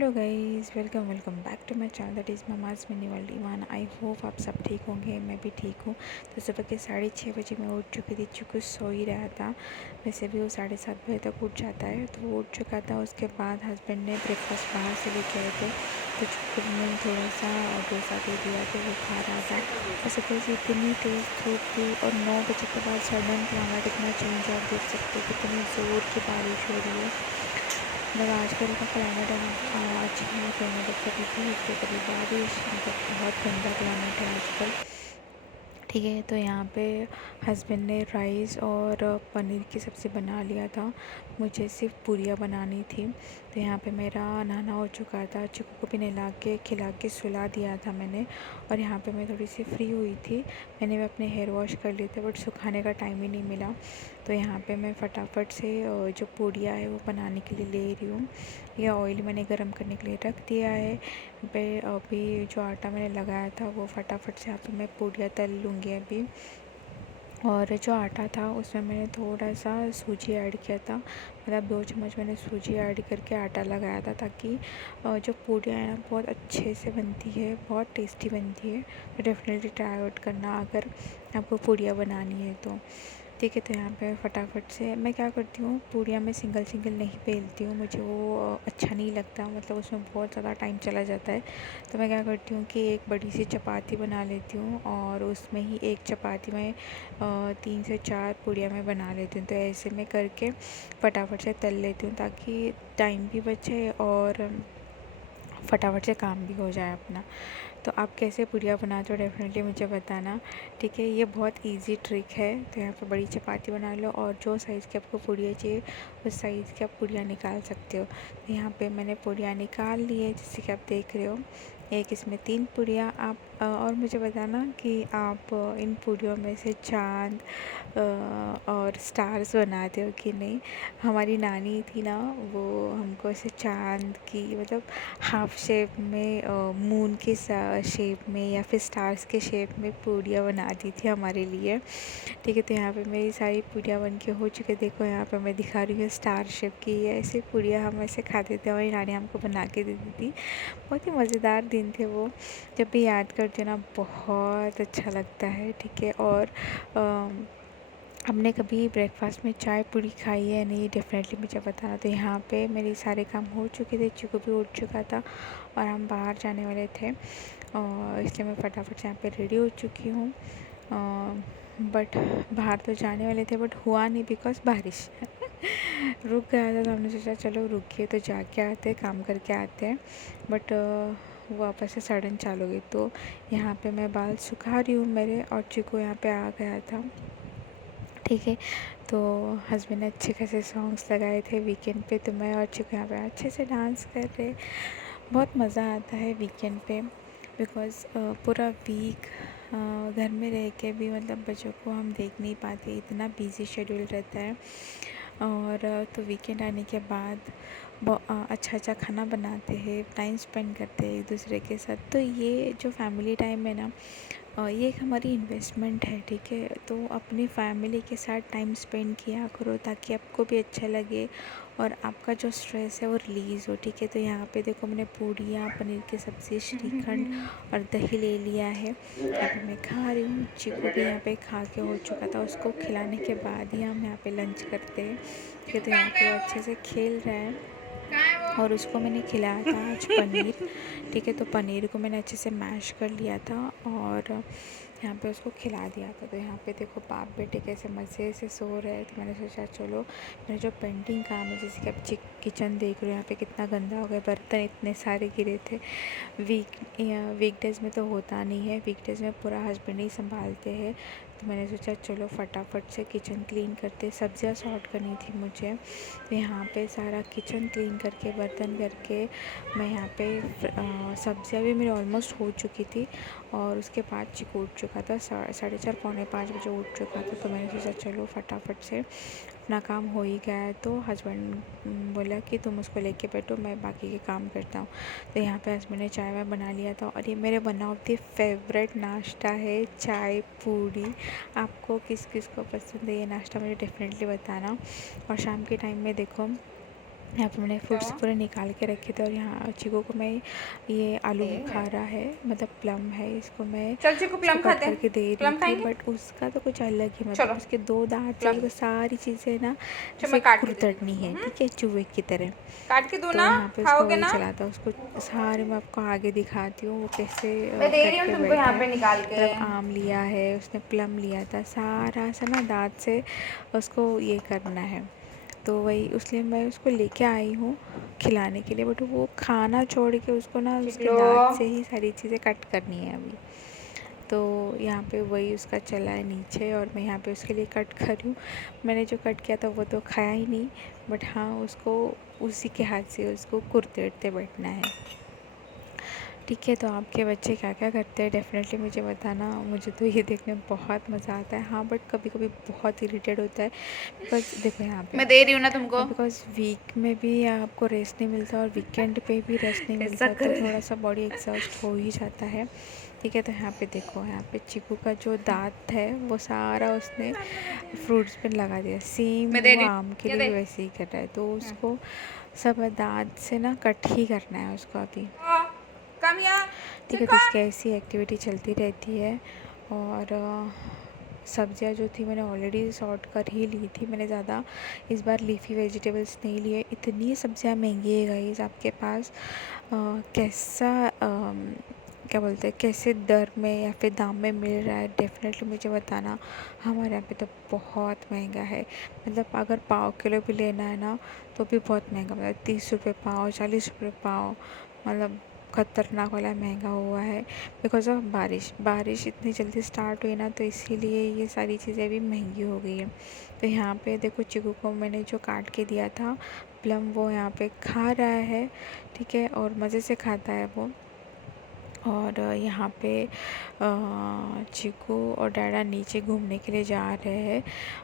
Hello guys, welcome back to my channel that is Mama's Mini World Iman. I hope आप सब ठीक होंगे, मैं भी ठीक हूँ। तो सुबह के 6:30 बजे मैं उठ चुकी थी, चूँकि सो ही रहा था। वैसे भी वो 7:30 बजे तक उठ जाता है, तो वो उठ चुका था। उसके बाद हस्बैंड ने ब्रेकफास्ट बाहर से लेके आए थे, तो चूँकि मैंने थोड़ा सा डोसा दे दिया, तो वो खा रहा था। और सुबह से इतनी तेज़ धूप थी, और 9 बजे के बाद सडन क्लाइमेट इतना चेंज, आप देख सकते हो कितनी ज़ोर की बारिश हो रही है। मतलब आजकल का क्लाइमेट है ना, आज है तो मतलब कभी धूप तो कभी बारिश, मतलब बहुत गंदा क्लाइमेट है आजकल। ठीक है, तो यहाँ पे हस्बैंड ने राइस और पनीर की सब्ज़ी बना लिया था। मुझे सिर्फ पूरियाँ बनानी थी। तो यहाँ पे मेरा नहाना हो चुका था, चिकू को भी नहला के खिला के सुला दिया था मैंने। और यहाँ पे मैं थोड़ी सी फ्री हुई थी, मैंने भी अपने हेयर वॉश कर लिए थे, बट सुखाने का टाइम ही नहीं मिला। तो यहाँ पे मैं फटाफट से जो पूरियाँ है वो बनाने के लिए ले रही हूँ। ये ऑयल मैंने गर्म करने के लिए रख दिया है। पे अभी जो आटा मैंने लगाया था वो फटाफट से यहाँ पे मैं पूरियाँ तल लूँगी अभी। और जो आटा था उसमें मैंने थोड़ा सा सूजी ऐड किया था, मतलब 2 चम्मच मैंने सूजी ऐड करके आटा लगाया था, ताकि जो पूरियाँ हैं ना बहुत अच्छे से बनती है, बहुत टेस्टी बनती है। तो डेफिनेटली ट्राई आउट करना अगर आपको पूरियाँ बनानी है तो। ठीक है, तो यहाँ पे फटाफट से मैं क्या करती हूँ, पूरियाँ मैं सिंगल सिंगल नहीं बेलती हूँ, मुझे वो अच्छा नहीं लगता, मतलब उसमें बहुत ज़्यादा टाइम चला जाता है। तो मैं क्या करती हूँ कि एक बड़ी सी चपाती बना लेती हूँ, और उसमें ही एक चपाती में 3 से 4 पूरियाँ मैं बना लेती हूँ। तो ऐसे में करके फटाफट से तल लेती हूँ, ताकि टाइम भी बचे और फटाफट से काम भी हो जाए अपना। तो आप कैसे पूरियाँ बनाते हो डेफिनेटली मुझे बताना। ठीक है, ये बहुत इजी ट्रिक है। तो यहाँ पे बड़ी चपाती बना लो, और जो साइज़ की आपको पूरियाँ चाहिए उस साइज़ की आप पूरियाँ निकाल सकते हो। तो यहाँ पे मैंने पूरियाँ निकाल ली है, जैसे कि आप देख रहे हो। एक इसमें 3 पूरियाँ आप और मुझे बताना कि आप इन पूरियों में से चाँद और स्टार्स बनाते हो कि नहीं। हमारी नानी थी ना, वो हमको ऐसे चाँद की, मतलब हाफ शेप में, मून के शेप में या फिर स्टार्स के शेप में पूरियाँ बनाती थी हमारे लिए। ठीक है, तो यहाँ पे मेरी सारी पूरियाँ बन के हो चुकी है। देखो यहाँ पे मैं दिखा रही हूँ स्टार शेप की, ये ऐसे पूरियाँ हम ऐसे खाते थे, हमारी नानी हमको बना के देती थी। बहुत ही मज़ेदार दिन थे वो, जब भी याद करते ना बहुत अच्छा लगता है। ठीक है, और हमने कभी ब्रेकफास्ट में चाय पूरी खाई है नहीं, डेफिनेटली मुझे बताना। तो यहाँ पे मेरे सारे काम हो चुके थे, चिकू भी उठ चुका था, और हम बाहर जाने वाले थे, और इसलिए मैं फटाफट से यहाँ पे रेडी हो चुकी हूँ। बट बाहर तो जाने वाले थे, बट हुआ नहीं बिकॉज़ बारिश रुक गया था। तो हमने सोचा चलो रुकिए तो जाके आते, काम करके आते हैं। बट वापस से सडन चालू हो गई। तो यहाँ पे मैं बाल सुखा रही हूँ मेरे, और चिकू यहाँ पे आ गया था। ठीक है, तो हस्बैंड ने अच्छे खासे सॉन्ग्स लगाए थे वीकेंड पे, तो मैं और चिकू यहाँ पे अच्छे से डांस कर रहे। बहुत मज़ा आता है वीकेंड पे, बिकॉज़ पूरा वीक घर में रह के भी मतलब बच्चों को हम देख नहीं पाते, इतना बिजी शेड्यूल रहता है। और तो वीकेंड आने के बाद अच्छा अच्छा खाना बनाते हैं, टाइम स्पेंड करते हैं एक दूसरे के साथ। तो ये जो फैमिली टाइम है ना, ये एक हमारी इन्वेस्टमेंट है। ठीक है, तो अपनी फैमिली के साथ टाइम स्पेंड किया करो, ताकि आपको भी अच्छा लगे और आपका जो स्ट्रेस है वो रिलीज़ हो। ठीक है, तो यहाँ पे देखो मैंने पूड़ियाँ, पनीर की सब्ज़ी, श्रीखंड और दही ले लिया है। यहाँ पे मैं खा रही हूँ, चिकू भी यहाँ पे खा के हो चुका था, उसको खिलाने के बाद ही हम यहाँ पे लंच करते हैं। ठीक है, तो यहाँ पे वो अच्छे से खेल रहा है, और उसको मैंने खिलाया था आज पनीर। ठीक है, तो पनीर को मैंने अच्छे से मैश कर लिया था, और यहाँ पे उसको खिला दिया था। तो यहाँ पे देखो बाप बेटे कैसे मज़े से सो रहे हैं। तो मैंने सोचा चलो, मेरे जो पेंटिंग काम है, जैसे कि आप किचन देख रहे हो यहाँ पे कितना गंदा हो गया, बर्तन इतने सारे गिरे थे। वीकडेज़ में तो होता नहीं है, वीकडेज़ में पूरा हस्बैंड ही संभालते हैं। तो मैंने सोचा चलो फटाफट से किचन क्लीन करते, सब्जियां सॉर्ट करनी थी मुझे। तो यहाँ पे सारा किचन क्लीन करके, बर्तन करके, मैं यहाँ पे सब्जियां भी मेरी ऑलमोस्ट हो चुकी थी, और उसके बाद चिकू उठ चुका था, 4:30 पौने 5 बजे उठ चुका था। तो मैंने सोचा चलो फटाफट से अपना काम हो ही गया है। तो हस्बैंड बोला कि तुम उसको लेके बैठो, मैं बाकी के काम करता हूँ। तो यहाँ पे हस्बैंड ने चाय वाय बना लिया था, और ये मेरे वन ऑफ द फेवरेट नाश्ता है, चाय पूड़ी। आपको किस किस को पसंद है ये नाश्ता, मुझे डेफिनेटली बताना। और शाम के टाइम में देखो यहाँ पे मैंने फ्रूट्स पूरे निकाल के रखे थे और यहाँ चीकू को मैं ये आलू बुखारा है, मतलब प्लम है, इसको मैं इसको कट करके दे रही थी। बट उसका तो कुछ अलग ही, मतलब उसके 2 दांत से वो सारी चीज़ें ना जैसे कुरतड़नी है, ठीक है, चूहे की तरह काट के दो ना। तो यहाँ पे उसको वही चला था, उसको सारे मैं आपको आगे दिखाती हूँ वो कैसे कट के बैठा है। मतलब आम लिया है उसने, प्लम लिया था, सारा सा ना दांत से उसको ये करना है। तो वही उसलिए मैं उसको लेके आई हूँ खिलाने के लिए, बट वो खाना छोड़ के उसको ना उसके दांत से ही सारी चीज़ें कट करनी है अभी। तो यहाँ पे वही उसका चला है नीचे और मैं यहाँ पे उसके लिए कट कर रही हूँ। मैंने जो कट किया था वो तो खाया ही नहीं, बट हाँ उसको उसी के हाथ से उसको कुरतेड़ते बैठना है। ठीक है, तो आपके बच्चे क्या क्या करते हैं डेफ़िनेटली मुझे बताना। मुझे तो ये देखने में बहुत मज़ा आता है। हाँ, बट कभी कभी बहुत इरिटेट होता है, बिकॉज देखो यहाँ पे मैं दे रही हूँ ना तुमको, बिकॉज वीक में भी आपको रेस्ट नहीं मिलता और वीकेंड पे भी रेस्ट नहीं मिलता, तो थोड़ा सा बॉडी एग्जॉस्ट हो ही जाता है। ठीक है, तो यहाँ पे देखो, यहाँ पे चीकू का जो दांत है वो सारा उसने फ्रूट्स पे लगा दिया, सेम वो आम के लिए भी वैसे ही कर रहा है। तो उसको सब दांत से ना कट ही करना है उसको अभी। ठीक है, तो इसकी ऐसी एक्टिविटी चलती रहती है। और सब्जियां जो थी मैंने ऑलरेडी सॉर्ट कर ही ली थी, मैंने ज़्यादा इस बार लीफ़ी वेजिटेबल्स नहीं लिए। इतनी सब्जियां महंगी है गाइस, आपके पास कैसा क्या बोलते हैं, कैसे दर में या फिर दाम में मिल रहा है, डेफ़िनेटली मुझे बताना। हमारे यहाँ पे तो बहुत महंगा है, मतलब अगर पाव किलो भी लेना है ना तो भी बहुत महंगा, मतलब 30 रुपये पाव, 40 रुपये पाव, मतलब खतरनाक वाला महंगा हुआ है बिकॉज ऑफ बारिश इतनी जल्दी स्टार्ट हुई ना, तो इसीलिए ये सारी चीज़ें भी महंगी हो गई है। तो यहाँ पे देखो चीकू को मैंने जो काट के दिया था प्लम, वो यहाँ पे खा रहा है, ठीक है, और मज़े से खाता है वो। और यहाँ पे चीकू और डैडा नीचे घूमने के लिए जा रहे हैं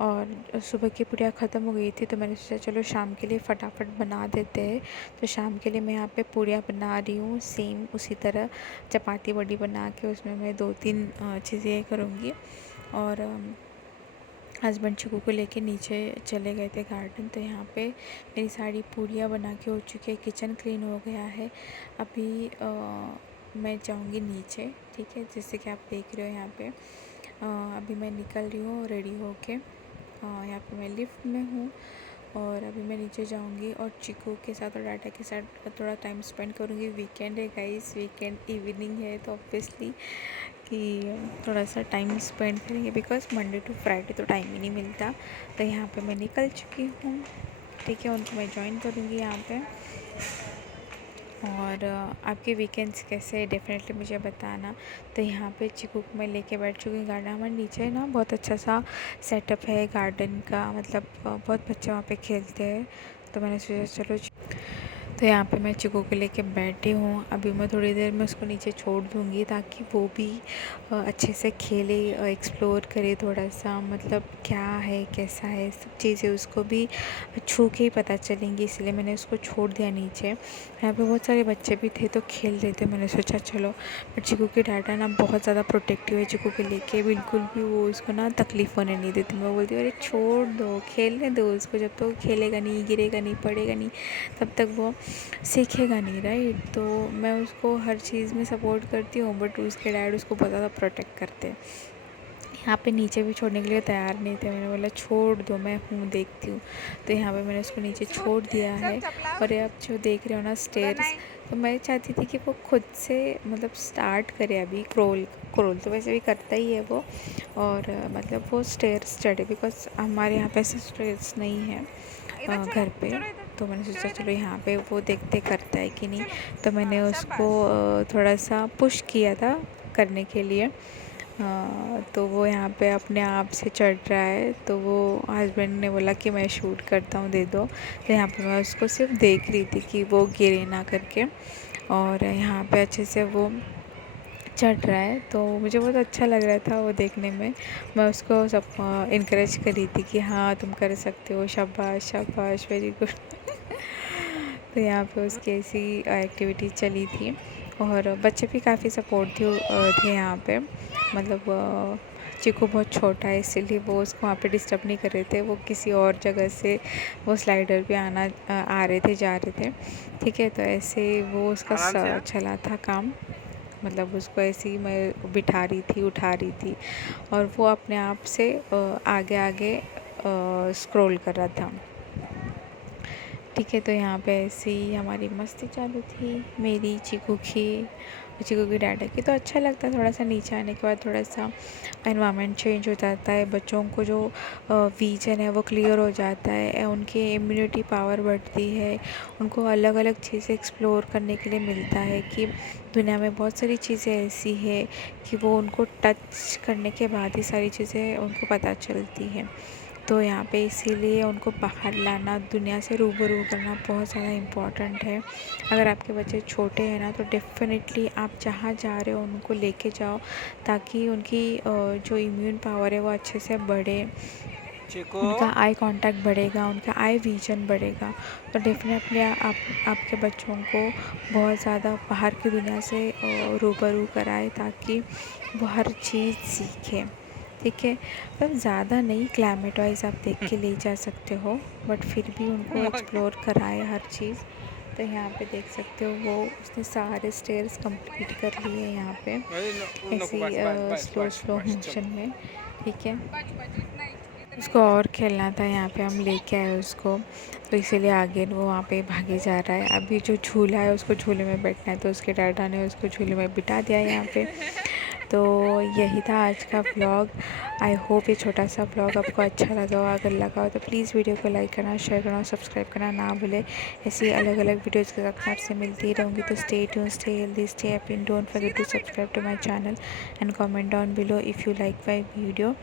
और सुबह की पूड़ियाँ ख़त्म हो गई थी, तो मैंने सोचा चलो शाम के लिए फटाफट बना देते हैं। तो शाम के लिए मैं यहाँ पे पूड़ियाँ बना रही हूँ, सेम उसी तरह चपाती बड़ी बना के उसमें मैं 2-3 चीज़ें करूँगी। और हस्बैंड चीकू को लेके नीचे चले गए थे गार्डन। तो यहाँ पे मेरी सारी पूड़ियाँ बना के हो चुकी है, किचन क्लीन हो गया है। अभी मैं जाऊँगी नीचे, ठीक है, जैसे कि आप देख रहे हो यहाँ पे अभी मैं निकल रही हूँ रेडी होके। यहाँ पे मैं लिफ्ट में हूँ और अभी मैं नीचे जाऊँगी और चीकू के साथ और डाटा के साथ थोड़ा टाइम स्पेंड करूँगी। वीकेंड है गाइस, वीकेंड इवनिंग है, तो ऑब्वियसली कि थोड़ा सा टाइम स्पेंड करेंगे बिकॉज मंडे टू फ्राइडे तो टाइम ही नहीं मिलता। तो यहाँ पे मैं निकल चुकी हूँ, ठीक है, उनको मैं ज्वाइन करूँगी यहाँ पे। और आपके वीकेंड्स कैसे हैं डेफ़िनेटली मुझे बताना। तो यहाँ पे चीकू को मैं लेके बैठ चुकी हूँ गार्डन। हमारे नीचे ना बहुत अच्छा सा सेटअप है गार्डन का, मतलब बहुत बच्चे वहाँ पे खेलते हैं, तो मैंने सोचा चलो। तो यहाँ पे मैं चिकू को लेके बैठी हूँ। अभी मैं थोड़ी देर में उसको नीचे छोड़ दूँगी ताकि वो भी अच्छे से खेले, एक्सप्लोर करे थोड़ा सा, मतलब क्या है कैसा है सब चीज़ें उसको भी छू के ही पता चलेंगी, इसलिए मैंने उसको छोड़ दिया नीचे। यहाँ पे बहुत सारे बच्चे भी थे तो खेल रहे थे, मैंने सोचा चलो। बट चिकू की डाटा ना बहुत ज़्यादा प्रोटेक्टिव है, चिकू को लेके बिल्कुल भी वो उसको ना तकलीफ़ होने नहीं देती। मैं बोलती हूँ अरे छोड़ दो, खेलने दो उसको, जब तक तो खेलेगा नहीं, गिरेगा नहीं, पड़ेगा नहीं, तब तक वो सीखेगा नहीं, राइट। तो मैं उसको हर चीज़ में सपोर्ट करती हूँ, बट उसके डैड उसको बहुत ज़्यादा प्रोटेक्ट करते हैं। यहाँ पे नीचे भी छोड़ने के लिए तैयार नहीं थे, मैंने बोला छोड़ दो, मैं हूँ देखती हूँ। तो यहाँ पे मैंने उसको नीचे छोड़ दिया है। और ये आप जो देख रहे हो ना स्टेयर्स, तो मैं चाहती थी कि वो खुद से मतलब स्टार्ट करे अभी क्रोल तो वैसे भी करता ही है वो। और मतलब वो स्टेयर्स चढ़े बिकॉज हमारे यहाँ पे ऐसे स्टेयर्स नहीं है घर पे। तो मैंने सोचा चलो यहाँ पे वो देखते करता है कि नहीं, तो मैंने उसको थोड़ा सा पुश किया था करने के लिए। तो वो यहाँ पे अपने आप से चढ़ रहा है, तो वो हस्बैंड ने बोला कि मैं शूट करता हूँ, दे दो। तो यहाँ पे मैं उसको सिर्फ देख रही थी कि वो गिरे ना करके। और यहाँ पे अच्छे से वो चढ़ रहा है, तो मुझे बहुत अच्छा लग रहा था वो देखने में। मैं उसको सब इनकरेज कर रही थी कि हाँ तुम कर सकते हो, शाबाश शाबाश, वेरी गुड। तो यहाँ पे उसकी ऐसी एक्टिविटी चली थी और बच्चे भी काफ़ी सपोर्टिव थे यहाँ पे। मतलब चीकू बहुत छोटा है इसीलिए वो उसको वहाँ पे डिस्टर्ब नहीं कर रहे थे। वो किसी और जगह से वो स्लाइडर पे आ रहे थे, जा रहे थे। ठीक है, तो ऐसे वो उसका चला था काम, मतलब उसको ऐसे ही मैं बिठा रही थी, उठा रही थी और वो अपने आप से आगे आगे स्क्रॉल कर रहा था। ठीक है, तो यहाँ पे ऐसे ही हमारी मस्ती चालू थी, मेरी, चीकू की डाटा की। तो अच्छा लगता है थोड़ा सा नीचे आने के बाद, थोड़ा सा एनवायरनमेंट चेंज हो जाता है, बच्चों को जो विजन है वो क्लियर हो जाता है, उनकी इम्यूनिटी पावर बढ़ती है, उनको अलग अलग चीज़ें एक्सप्लोर करने के लिए मिलता है कि दुनिया में बहुत सारी चीज़ें ऐसी है कि वो उनको टच करने के बाद ही सारी चीज़ें उनको पता चलती हैं। तो यहाँ पे इसीलिए उनको बाहर लाना, दुनिया से रूबरू करना बहुत ज़्यादा इम्पॉर्टेंट है। अगर आपके बच्चे छोटे हैं ना, तो डेफ़िनेटली आप जहाँ जा रहे हो उनको लेके जाओ, ताकि उनकी जो इम्यून पावर है वो अच्छे से बढ़े, उनका आई कांटेक्ट बढ़ेगा, उनका आई विजन बढ़ेगा। तो डेफ़िनेटली आपके बच्चों को बहुत ज़्यादा बाहर की दुनिया से रूबरू कराएं, ताकि वो हर चीज़ सीखें। ठीक है, मतलब ज़्यादा नहीं, क्लाइमेट वाइज आप देख के ले जा सकते हो, बट फिर भी उनको एक्सप्लोर कराए हर चीज़। तो यहाँ पे देख सकते हो वो उसने सारे स्टेयर्स कंप्लीट कर लिए यहाँ पे, ऐसे स्लो स्लो मोशन में। ठीक है, उसको और खेलना था, यहाँ पे हम लेके आए उसको, तो इसीलिए आगे वो वहाँ पे भागे जा रहा है। अभी जो झूला है उसको झूले में बैठना है, तो उसके डैडा ने उसको झूले में बिठा दिया यहाँ पे। तो यही था आज का व्लॉग। आई होप ये छोटा सा व्लॉग आपको अच्छा लगा हो। अगर लगा हो तो प्लीज़ वीडियो को लाइक करना, शेयर करना और सब्सक्राइब करना ना भूले। ऐसी अलग अलग वीडियोज़ के साथ आपसे मिलती रहूँगी। तो stay tuned, stay healthy, stay happy, don't forget to subscribe to my channel and comment down below if you like my video.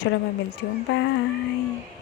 चलो मैं मिलती हूँ, बाय।